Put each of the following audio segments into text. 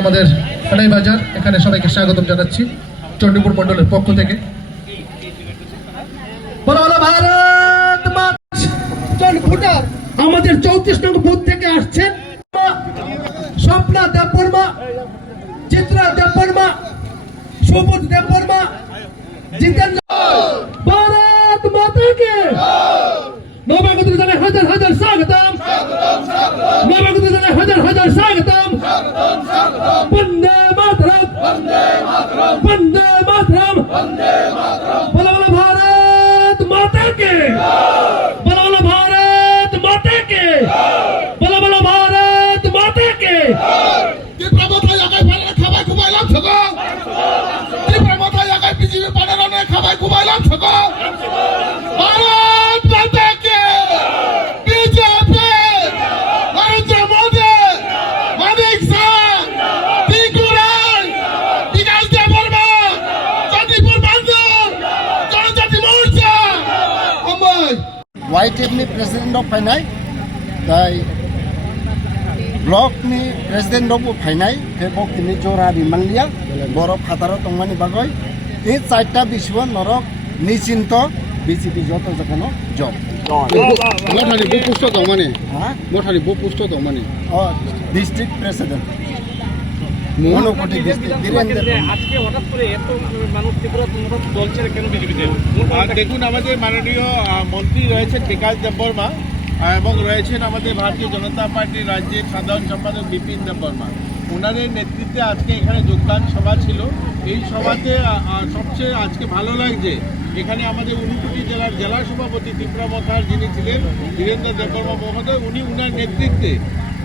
আমাদের কানাই বাজার এখানে সবাইকে স্বাগতম জানাচ্ছি চণ্ডীপুর মণ্ডলের পক্ষ থেকে। আমাদের 34 নং বুথ থেকে আসছেন স্বপ্না দেববর্মা, চিত্রা দেববর্মা, সুবোধ দেববর্মা, জিতেন্দ্র। ভারত মাতাকে নবাগত জানাই হাজার হাজার স্বাগতম, নবাগত জানাই হাজার হাজার স্বাগতম। বন্দে মাতরম, বন্দে মাতরম, বলো বলো ভারত মাতা কে, বলো বলো ভারত মাতা কে, বলো বলো ভারত মাতা কে। ত্রিপুরা মাথায় আগায় পাড়ার খাবাই খুবাইলাম ছগো, ত্রিপুরা মাথায় আগায় পৃথিবী পাড়ার অনেক খাবাই খুবাইলাম ছগো। ভারত মাতা কে, বিজেপি, নরেন্দ্র মোদী, মানিক শাহ, ত্রিপুরায় Bikash Debbarma, Chandipur Mandal, Janajati Morcha. YTF president of फाइनाई दाई ब्लॉक नि प्रेसिडेंट ऑफ फाइनाई के बक तिनि जोरा रिमानलिया बरफ खातारो तंगमानि बागै ए चारटा बिश्व नरक निचिन्त बीजेपी जत जखनो जब মঠানি বুপুষ্ট দমানি, हां মঠানি বুপুষ্ট দমানি डिस्ट्रिक्ट प्रेसिडेंट মনোকোটি ডিস্ট্রিক্ট বীরেন্দ্র আজকে হঠাৎ করে এত মানুষ ত্রিপুরা দল ছেড়ে কেন বিজেপিতে? দেখুন, আমাদের মাননীয় মন্ত্রী রয়েছেন বিকাশ দেববর্মা এবং রয়েছেন আমাদের ভারতীয় জনতা পার্টির রাজ্যের সাধারণ সম্পাদক বিপিন দেববর্মা। ওনাদের নেতৃত্বে আজকে এখানে যোগদান সভা ছিল। এই সভাতে সবচেয়ে আজকে ভালো লাগছে, এখানে আমাদের ঊনকোটি জেলার জেলা সভাপতি ত্রিপুরা মথার যিনি ছিলেন বীরেন্দ্র দেববর্মা মহোদয়, উনি উনার নেতৃত্বে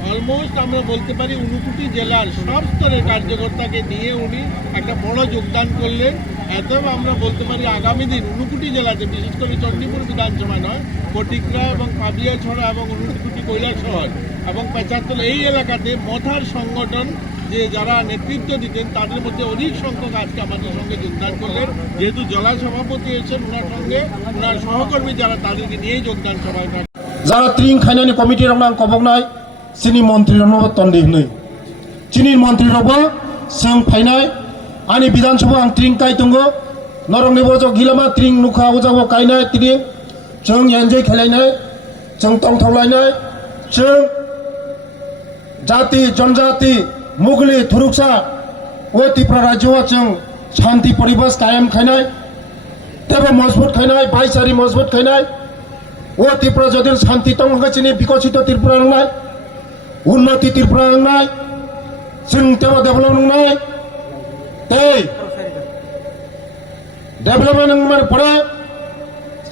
অলমোস্ট আমরা বলতে পারি ঊনকোটি জেলার সব স্তরের কার্যকর্তাকে নিয়ে উনি একটা বড় যোগদান করলেন। একদম আমরা বলতে পারি আগামী দিন ঊনকোটি জেলাতে, বিশেষ করে চণ্ডীপুর বিধানসভা নয়, কটিকরা এবং পাবিয়াছড়া এবং ঊনকোটি কৈলাসহর এবং পেচারতলা এই এলাকাতে মথার সংগঠন যে যারা নেতৃত্ব দিতেন তাদের মধ্যে অধিক সংখ্যক আজকে আমাদের সঙ্গে যোগদান করলেন। যেহেতু জেলা সভাপতি এসেছেন, ওনার সঙ্গে ওনার সহকর্মী যারা তাদেরকে নিয়েই যোগদান সভায় যারা ত্রিং খাইনানি কমিটির নাম কবক নাই চিনি মন্ত্রীর তন্দি नै চিনি মন্ত্রীর जों फाइनाय आंनि विधानसभा आं त्रिं काय दङ नरंनि बजो गिलामा त्रिं नुखा उजागो कायनाय त्रिं जों एन्जय खेलायनाय जों तंथावलायनाय जों जाति जनजाति मुगली थुरुकसा ओ त्रिपुरा राज्योआव जों शान्ति परिवेश कायम खायनाय तेबो मजबूत खायनाय भाईचारी मजबूत खायनाय ओ त्रिपुरा जदि शान्ति दंगासिनो विकसित त्रिपुरा नंनाय उन्नति त्रिपुरा नंनाय जों तेबो डेभेलप नंनाय ते डेभेलपमेंट नंनाय परे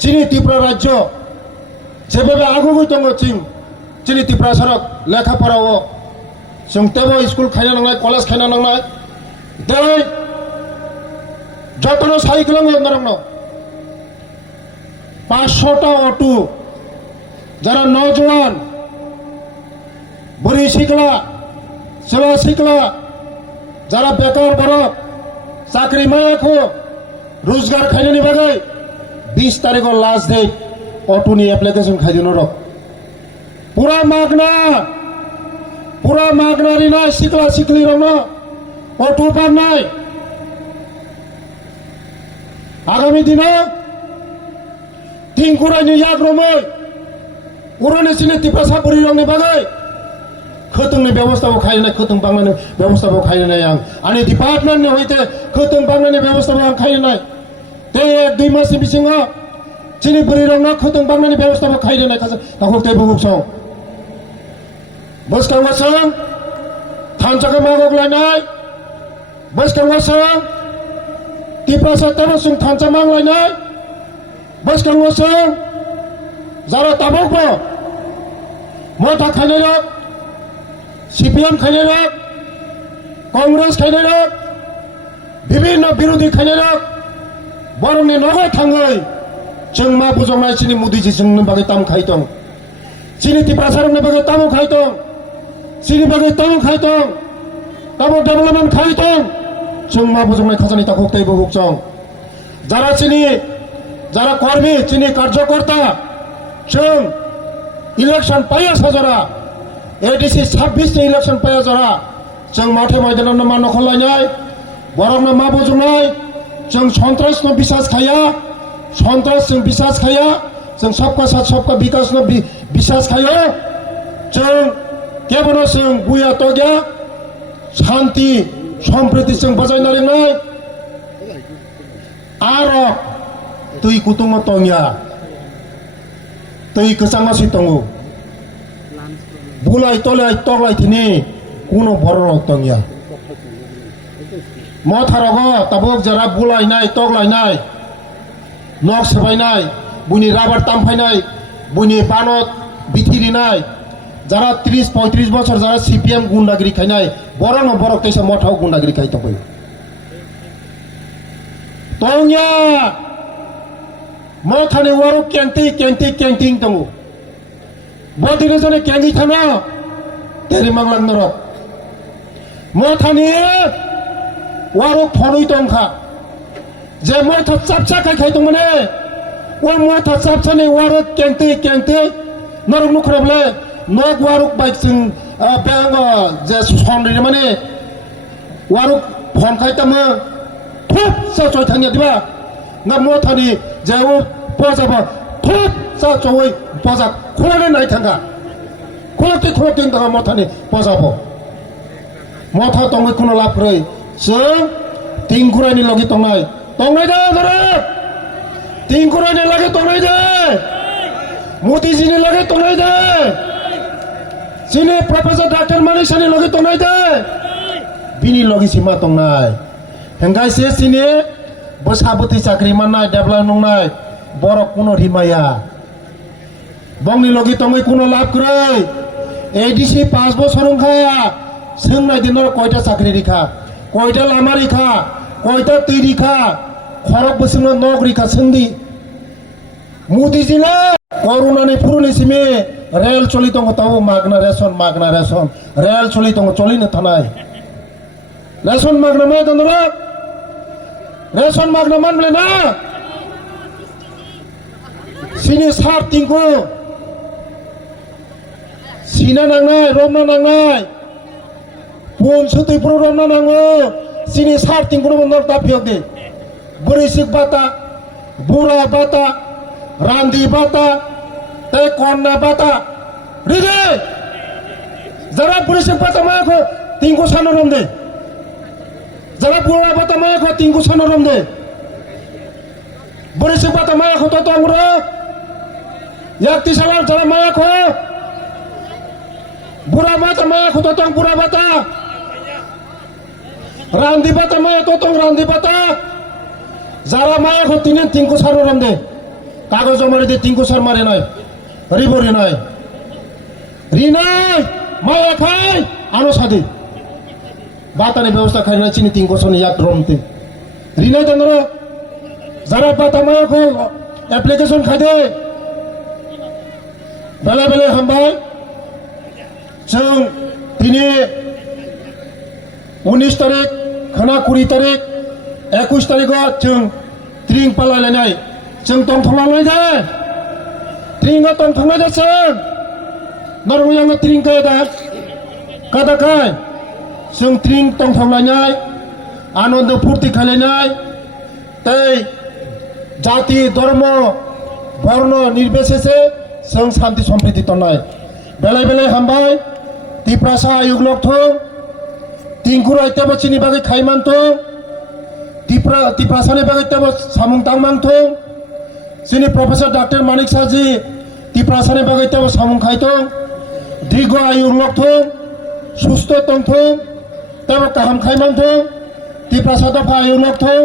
चिनी त्रिपुरा राज्य जेबेबे आगुगै दङ चिनी त्रिपुरा सरक लेखाफोराव जों तेबो स्कुल खायनो नांनाय कलेज खायनो नांनाय दिनै जतन साइकेल नरंनो 500टा अटो যারা নজওয়ান বুড়ি শিকলা সেবা শিকলা যারা বেকার বরফ চাকরি মায়াখো রোজগার খাইনি বাগে 20 তারিখ লাস্ট ডেট অটো নি অ্যাপ্লিকেশন খাইদিন রক পুরা মাগনা রিনা শিকলা শিকলি রন অটো পার নাই আগামী দিনে টিংকুরাইনি ইয়াগ্রমৈ उन्होंने सिने त्रिपुरा सापुरी रंगने बागै खोतंनि व्यवस्थाखौ खायनाय खोतं बांनायनि व्यवस्थाखौ खायनाय आंनि डिपार्टमेन्टनि हयते खोतं बांनायनि व्यवस्थाखौ आं खायनाय ते 2 मासनि बिसिङाव चिनि बुरि रंना खोतं बांनायनि व्यवस्थाखौ खायनाय ताखौ ते बुगुसं बसखांगासों थानसाखौ मागलायनाय बसखांगासों त्रिपुरा सातारसिं थानसा मांलायनाय बसखांगासों যারা তাবক মথা খাইনাय रक सीपीएम खाइनाय रक कांग्रेस खाइनाय रक विभिन्न विरोधी खाइनाय रक बरंनि नगै थाङै जों मा बुजंनाय चिनि मोदीजी जोंनि बागै ताम खायदों चिनि त्रिपुरा सरकनि बागै ताम खायदों चिनि बागै ताम खायदों ताबो डेभेलपमेंट खायदों जों मा बुजंनाय खाजानि ताखौ तैबो बुकजों যারা কর্মী চিনি কার্যকর্তা जों इलेक्शन पाया साजरा एडीसी 26 इलेक्शन पाया जरा जों माथे मैदानाव मा नखलायनाय बरंनो मा बोजोंनाय जों सन्त्रासनो बिसास खाया सन्त्रास जों बिसास खाया जों सबका साथ सबका विकास नो बिसास खायो जों केवल जों बुया तो गया शांति सम्प्रीति जों बजायना लेंनाय आरो तै कुतुंग तंया तै गोजांगासि दङ बुलाय तलाय तगलाय थिनि कुनो बरन तंया मथारागो ताबुक जरा बुलायनाय तगलायनाय नख सोबायनाय बुनि राबार तामफायनाय बुनि बानत बिथिरिनाय যারা 30-35 বছর যারা সিপিএম গুন্ডাগিরি খাইনায় বরং বরক তেসে মঠাও গুন্ডাগিরি খাইতে পাই তংয়া মথানে ওয়ারো ক্যাংটিং দङ বদিনে জনে ক্যাংগি থানা তেরি মাংলাং নর মথানে ওয়ারো ফনুই দंखा যে মথা চাপচা খাই দङने ও মথা চাপচানে ওয়ারো ক্যাংটি নরক নুখরাবলে नक वारुक बाइक जों बेंग जे सनरि माने वारुक फन खाइतामो थुप सा चय थांया दिबा ना मथानि जेव पजाबा थुप सा चय पजा खोलाने नाय थांगा खोलते दङ मथानि पजाबो मथा दङ कुनो लाफ्रै जों तिंकुरानि लगे दंनाय दे धरे तिंकुरानि लगे दंनाय दे मोदीजीनि लगे दंनाय दे Sini Profesor Dr. Manisani logi tonai de, bini logi sima tonai. Henggai sini besabuti sakri manai debla nongai, borok kuno himaya. Bongni logi tongai kuno lap krai. ADC 5 বছর ongkha, sengnai dinor koita sakri rikha, koita lama rikha, koita ti rikha, khorok besingno nog rikha sendi. Mudi jina corona নে পুরনি সিমে rail চলিত তাও মাগনা ration rail চলিত চলি না থানায় রেশন মাগনা মে দন্দরা রেশন মাগনা মানলে না সিনি সার তিনকো সিনা নাংনাय রমনা নাংনাय পুন সুতি পুরো রমনা নাংও সিনি সার তিনকো বন্দর তাপিয়ক দে বরিসিক বাতা বুড়া বাতা रांदी बाता ते कौन बाता रिजे जरा पुलिस बाता माया को तीन को सानो रम दे जरा बुरा बाता माया को तीन को सानो रम दे पुलिस बाता माया को तो अंगुरा याक तिसाला जरा माया को बुरा बाता माया को तो बुरा बाता रांदी बाता माया तो रांदी बाता जरा माया को तीन को सानो रम दे कागज मारे दे तिंको सर मारे नाय रिबो रिनाय माया खाय आनो सादे बाताने व्यवस्था खाइना चिनी तिंको सर याद रोमते रिनाय दंदर जरा बाता माया को एप्लीकेशन खादे बेले हमबाय जों दिने 19 तारिख खाना 20 तारिख 21 तारिखआव जों ट्रिं पालायलायनाय जों दंथलायनाय दे ट्रिंगा दंथलायनाय दे जों नरगो yang ट्रिं kaya दा kadakai जों ट्रिं दंथलायनाय आनन्द फुर्ति खालायनाय तै जाति धर्म वर्ण निर्बिशेषे जों शान्ति सम्प्रीति तनाय बेले हामबाय तिप्रासा आयोग लक्थो तिंकुर आइताबो चिनि बागै खाइमानथो तिप्रासानि बागै Tabo सामुं तांमांथो Sini Profesor Dr. Manik Saji tiprasane bagai tahu samung kaito digo ayu lok tu susto tong tu tahu kaham kaiman tu tiprasada pa ayu lok tu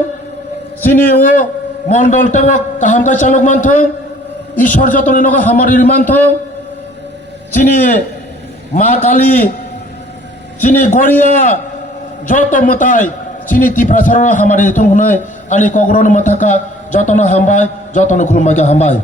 sini o mondol tahu kaham kai calok man tu ishor jatone noga hamari man tu sini Ma Kali sini Goria joto mutai sini tiprasara hamari tu hunai ani kogron mataka जतन हामबाय जतन खुलुमबाय हामबाय